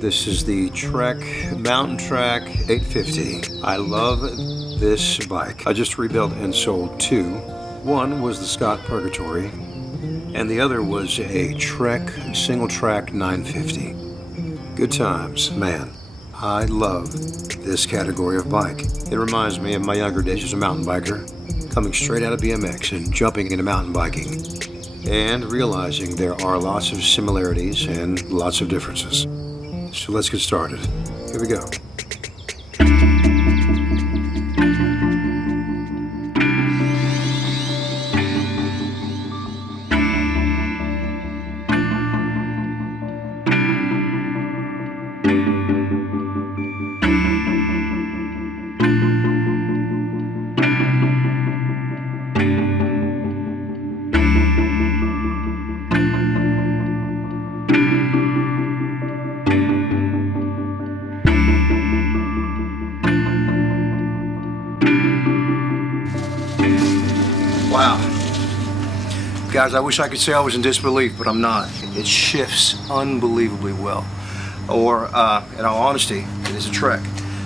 This is the Trek Mountain Track 850. I love this bike. I just rebuilt and sold two. One was the Scott Purgatory, and the other was a Trek single track 950. Good times, man. I love this category of bike. It reminds me of my younger days as a mountain biker, coming straight out of BMX and jumping into mountain biking, and realizing there are lots of similarities and lots of differences. So let's get started. Here we go. Wow. Guys, I wish I could say I was in disbelief, but I'm not. It shifts unbelievably well. Or, in all honesty, it is a Trek,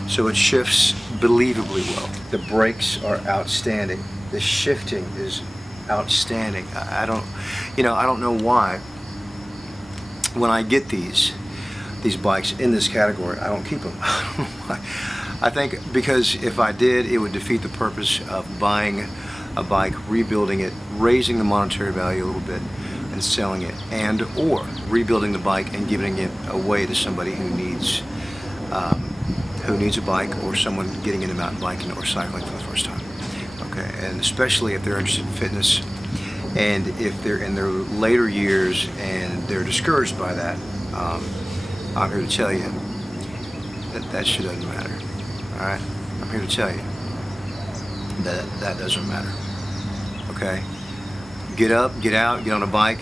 so it shifts believably well. The brakes are outstanding. The shifting is outstanding. I don't know why when I get these bikes in this category, I don't keep them. I don't know why. I think because if I did, it would defeat the purpose of buying a bike, rebuilding it, raising the monetary value a little bit, and selling it, and or rebuilding the bike and giving it away to somebody who needs a bike, or someone getting into mountain biking or cycling for the first time. Okay, and especially if they're interested in fitness, and if they're in their later years and they're discouraged by that, I'm here to tell you that shit doesn't matter. All right, I'm here to tell you that doesn't matter. Okay, get up, get out, get on a bike,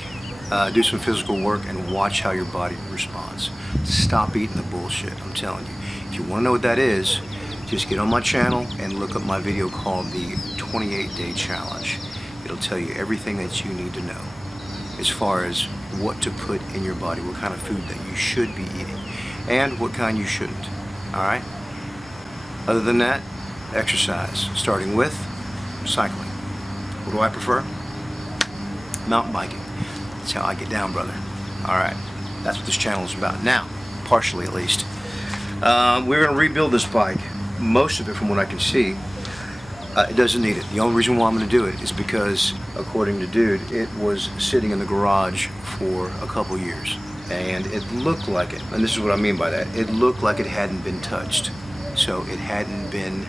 do some physical work, and watch how your body responds. Stop eating the bullshit, I'm telling you. If you want to know what that is, just get on my channel and look up my video called the 28-Day Challenge. It'll tell you everything that you need to know as far as what to put in your body, what kind of food that you should be eating, and what kind you shouldn't. All right? Other than that, exercise, starting with cycling. What do I prefer? Mountain biking. That's how I get down, brother. All right, that's what this channel is about. Now, partially at least. We're going to rebuild this bike. Most of it, from what I can see, it doesn't need it. The only reason why I'm going to do it is because, according to Dude, it was sitting in the garage for a couple years. And it looked like it, and this is what I mean by that, it looked like it hadn't been touched. So it hadn't been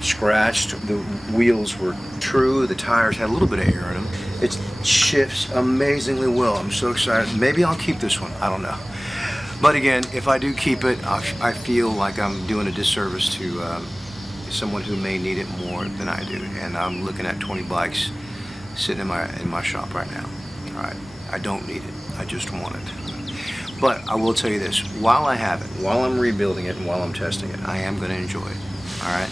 scratched, the wheels were true, the tires had a little bit of air in them. It shifts amazingly well. I'm so excited. Maybe I'll keep this one, I don't know. But again, if I do keep it, I feel like I'm doing a disservice to someone who may need it more than I do. And I'm looking at 20 bikes sitting in my shop right now. All right, I don't need it, I just want it. But I will tell you this, while I have it, while I'm rebuilding it and while I'm testing it, I am going to enjoy it, all right?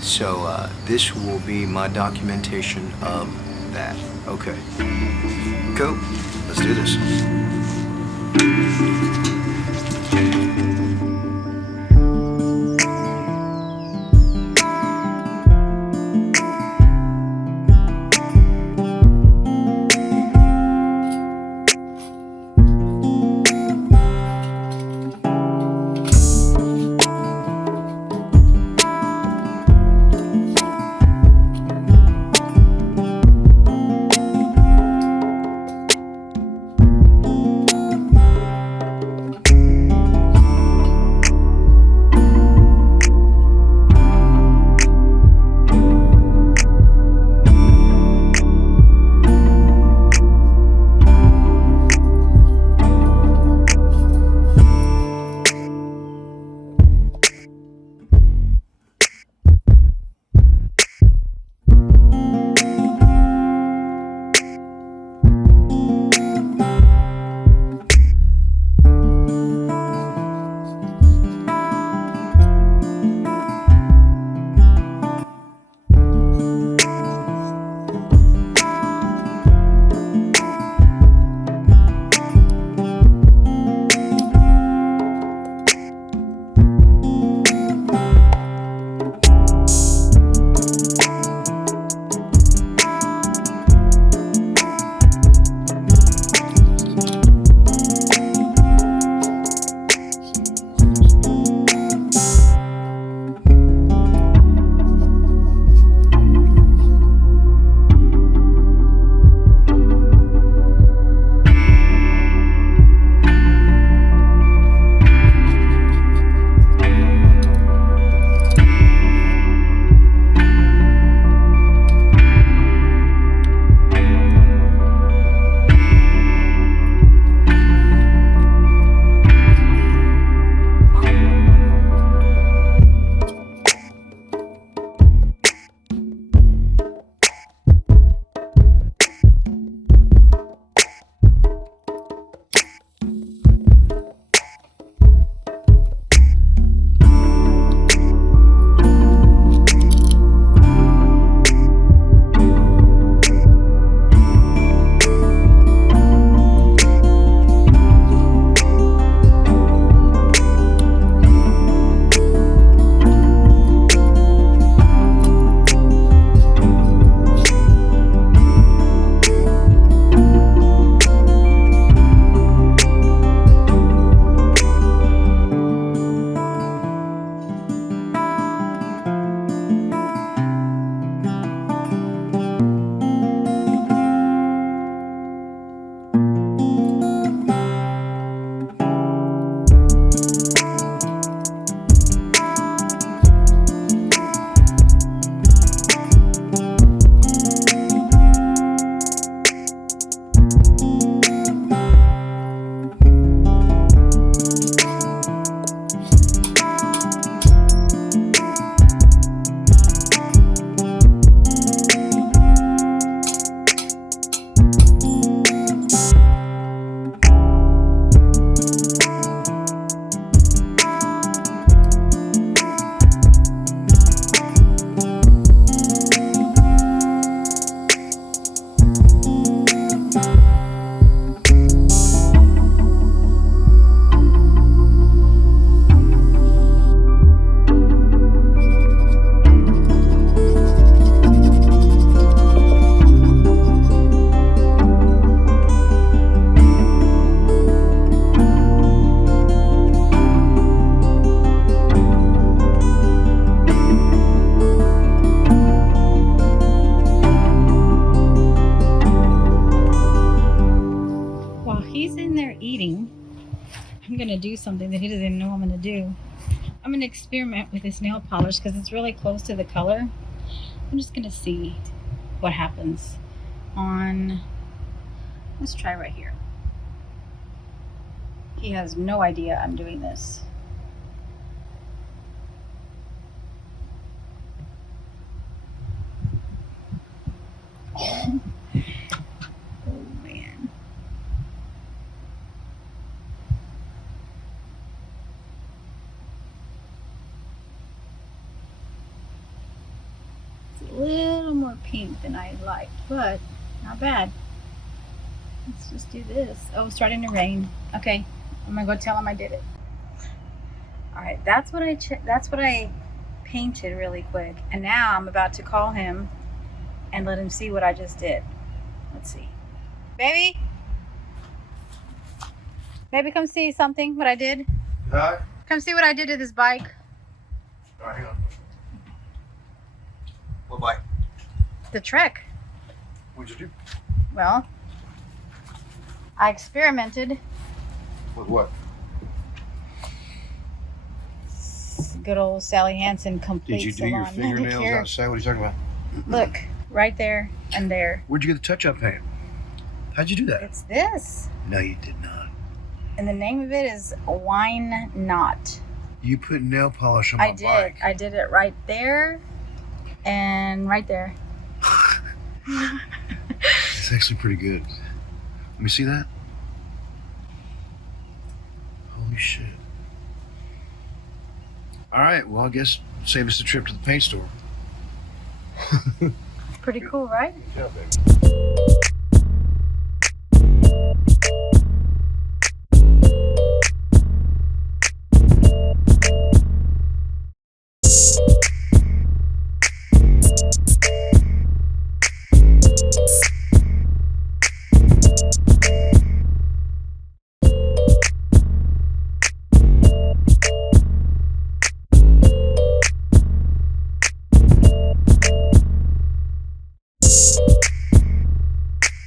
So this will be my documentation of that. Okay, cool, let's do this. he's in there eating, I'm going to do something that he doesn't even know I'm going to do. I'm going to experiment with this nail polish because it's really close to the color. I'm just going to see what happens on, let's try right here. He has no idea I'm doing this. Oh man. It's a little more pink than I liked, but not bad. Let's just do this. Oh, it's starting to rain. Okay, I'm gonna go tell him I did it. All right, that's what I painted really quick, and now I'm about to call him and let him see what I just did. Let's see, baby. Baby, come see something. What I did. Hi. Come see what I did to this bike. All right, hang on. What bike? The Trek. What'd you do? Well, I experimented. With what? Good old Sally Hansen complete Did you do your salon fingernails manicure. outside? What are you talking about? Look, right there and there. Where'd you get the touch-up paint? How'd you do that? It's this. No, you did not. And the name of it is Wine Knot. You put nail polish on my bike. I did it right there and right there. It's actually pretty good. Let me see that. Holy shit. All right, well, I guess save us the trip to the paint store. Pretty cool, right? Yeah, baby.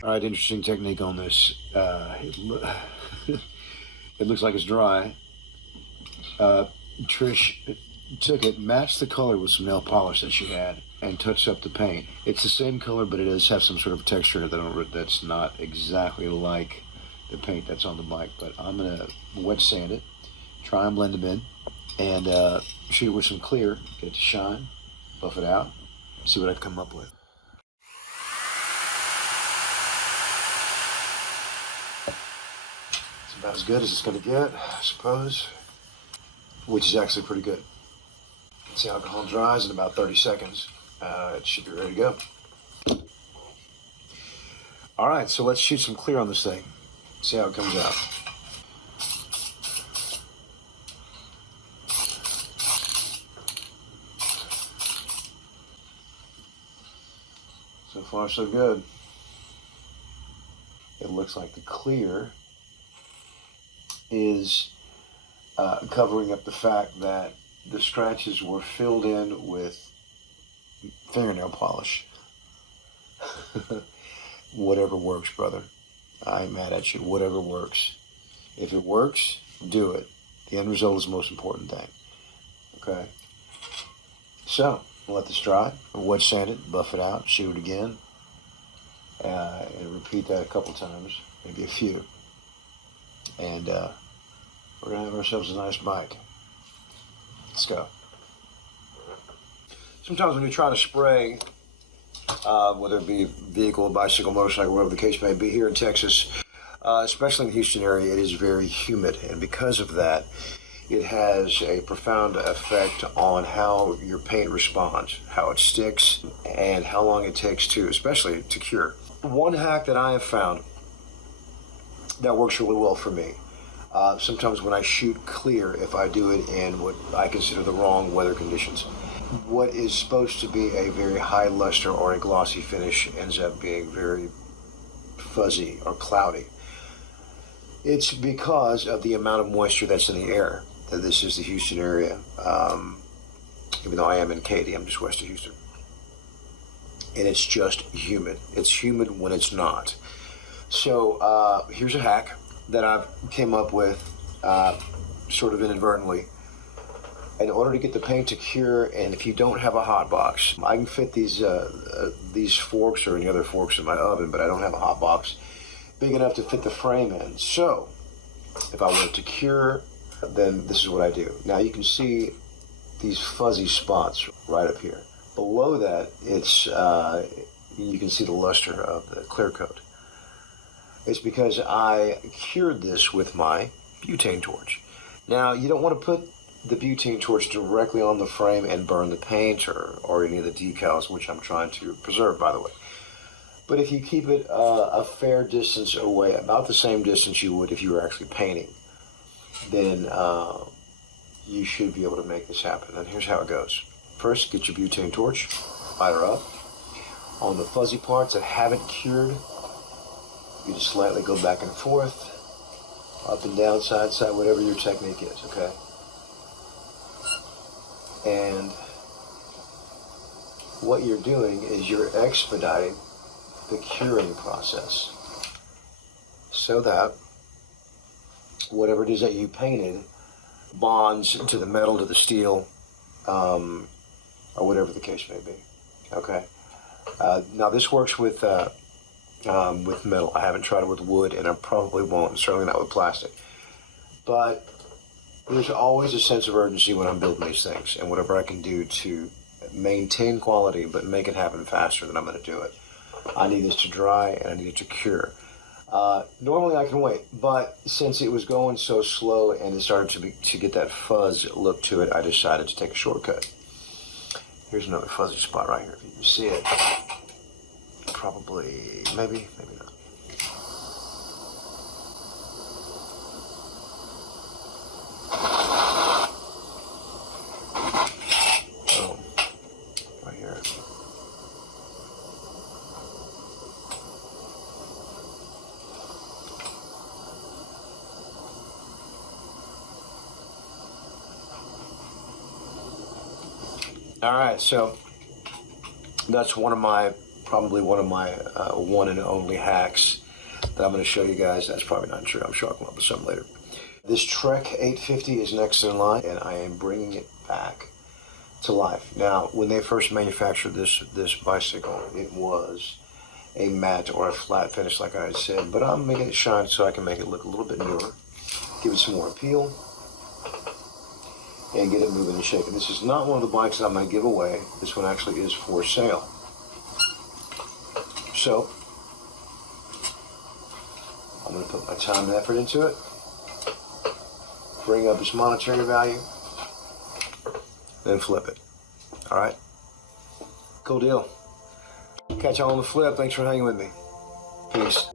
All right, interesting technique on this. It looks like it's dry. Trish took it, matched the color with some nail polish that she had, and touched up the paint. It's the same color, but it does have some sort of texture that's not exactly like the paint that's on the bike. But I'm gonna wet sand it, try and blend them in, and shoot it with some clear, get it to shine, buff it out, see what I can come up with. It's about as good as it's gonna get, I suppose, which is actually pretty good. Once the alcohol dries in about 30 seconds, it should be ready to go. All right, so let's shoot some clear on this thing, see how it comes out. So far, so good. It looks like the clear is covering up the fact that the scratches were filled in with fingernail polish. Whatever works, brother. I ain't mad at you. Whatever works. If it works, do it. The end result is the most important thing. Okay? So, we'll let this dry. Wet sand it, buff it out, shoot it again. And repeat that a couple times, maybe a few. And we're going to have ourselves a nice bike. Let's go. Sometimes when you try to spray, whether it be vehicle, bicycle, motorcycle, whatever the case may be, here in Texas, especially in the Houston area, it is very humid. And because of that, it has a profound effect on how your paint responds, how it sticks, and how long it takes to, especially to cure. One hack that I have found that works really well for me, sometimes when I shoot clear, if I do it in what I consider the wrong weather conditions, what is supposed to be a very high luster or a glossy finish ends up being very fuzzy or cloudy. It's because of the amount of moisture that's in the air. This is the Houston area. Even though I am in Katy, I'm just west of Houston. And it's just humid. It's humid when it's not. So here's a hack. that I've came up with sort of inadvertently. In order to get the paint to cure, and if you don't have a hot box, I can fit these forks or any other forks in my oven, but I don't have a hot box big enough to fit the frame in. So if I want it to cure, then this is what I do. Now you can see these fuzzy spots right up here. Below that, it's you can see the luster of the clear coat. It's because I cured this with my butane torch. Now you don't want to put the butane torch directly on the frame and burn the paint or any of the decals, which I'm trying to preserve, by the way. But if you keep it a fair distance away, about the same distance you would if you were actually painting, then you should be able to make this happen. And here's how it goes. First, get your butane torch, light her up. On the fuzzy parts that haven't cured, you just slightly go back and forth, up and down, side, side, whatever your technique is, okay? And what you're doing is you're expediting the curing process so that whatever it is that you painted bonds to the metal, to the steel, or whatever the case may be, okay? Now this works with metal. I haven't tried it with wood, and I probably won't, certainly not with plastic. But there's always a sense of urgency when I'm building these things, and whatever I can do to maintain quality but make it happen faster, then I'm going to do it. I need this to dry, and I need it to cure. Normally I can wait, but since it was going so slow and it started to get that fuzz look to it, I decided to take a shortcut. Here's another fuzzy spot right here. If you can see it, probably, maybe not. Oh, right here. All right, so that's probably one of my one and only hacks that I'm going to show you guys. That's probably not true. I'm sure I'll come up with some later. This Trek 850 is next in line, and I am bringing it back to life. Now, when they first manufactured this bicycle, it was a matte or a flat finish, like I had said, but I'm making it shine so I can make it look a little bit newer, give it some more appeal, and get it moving and shaking. This is not one of the bikes that I'm going to give away. This one actually is for sale. So, I'm going to put my time and effort into it, bring up its monetary value, then flip it. All right? Cool deal. Catch y'all on the flip. Thanks for hanging with me. Peace.